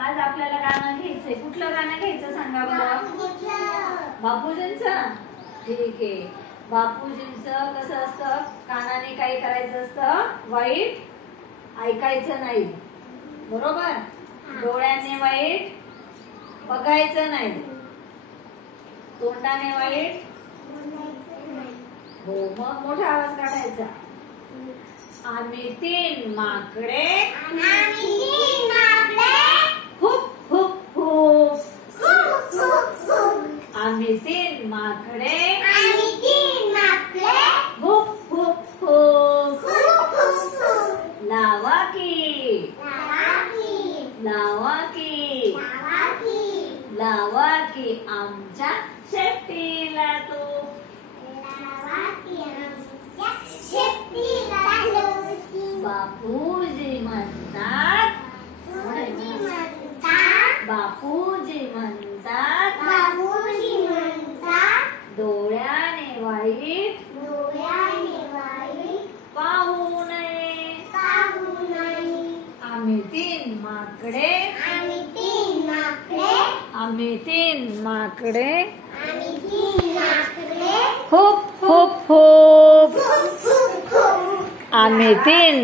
आज आपल्याला गाणं घ्यायचंय. कुठलं गाणं घ्यायचं सांगा बरं. बापूजींचं. ठीक आहे. बापूजींचं कसं असतं, कानाने काही करायचं असतं, वाईट ऐकायचं नाही, बरोबर. डोळ्याने वाईट बघायचं नाही, तोंडाने वाईट हो. मग मोठा आवाज काढायचा. आम्ही तीन माकडे खूप खूप खूप. आम्ही तीन माकडे खूप खूप खूप. लावा की लावा की लावा की आमच्या शेपटीला तू. बापूजी म्हणतात, बापूजी म्हणतात, डोळ्याने वाईट पाहू नये. आम्ही तीन माकडे आम्ही तीन माकडे खूप खूप खूप. आम्ही तीन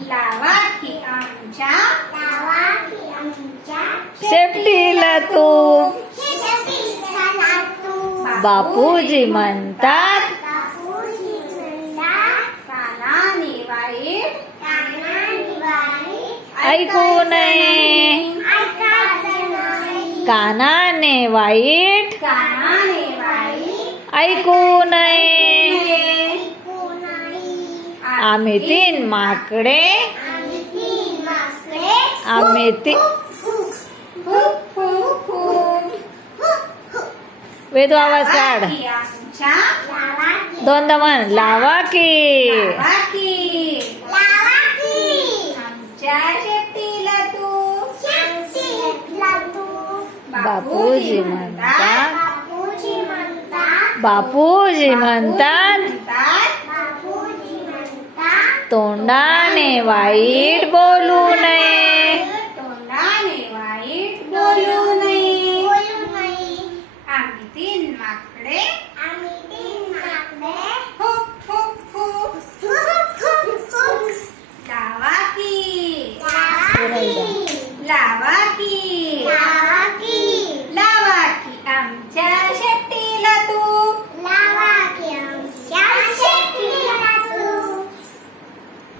लावा की आमच्या शेपटीला तू. बापूजी म्हणतात, कानाने वाईट ऐकू नये. कानाने वाईट ऐकू नये. आम्ही तीन माकडे आम्ही तीन. वेदू आवाज काढ. दोनदा म्हण. लावा की आमच्या शेपटीला तू. बापूजी म्हणतात, बापूजी म्हणतात, तोंडाने वाईट बोलू नये. तोंडाने वाईट बोलू नये. आम्ही तीन माकडे खूप खूप खूप. लावा की लावा की आमच्या शेपटीला तू.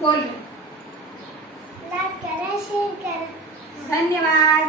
बोल. धन्यवाद.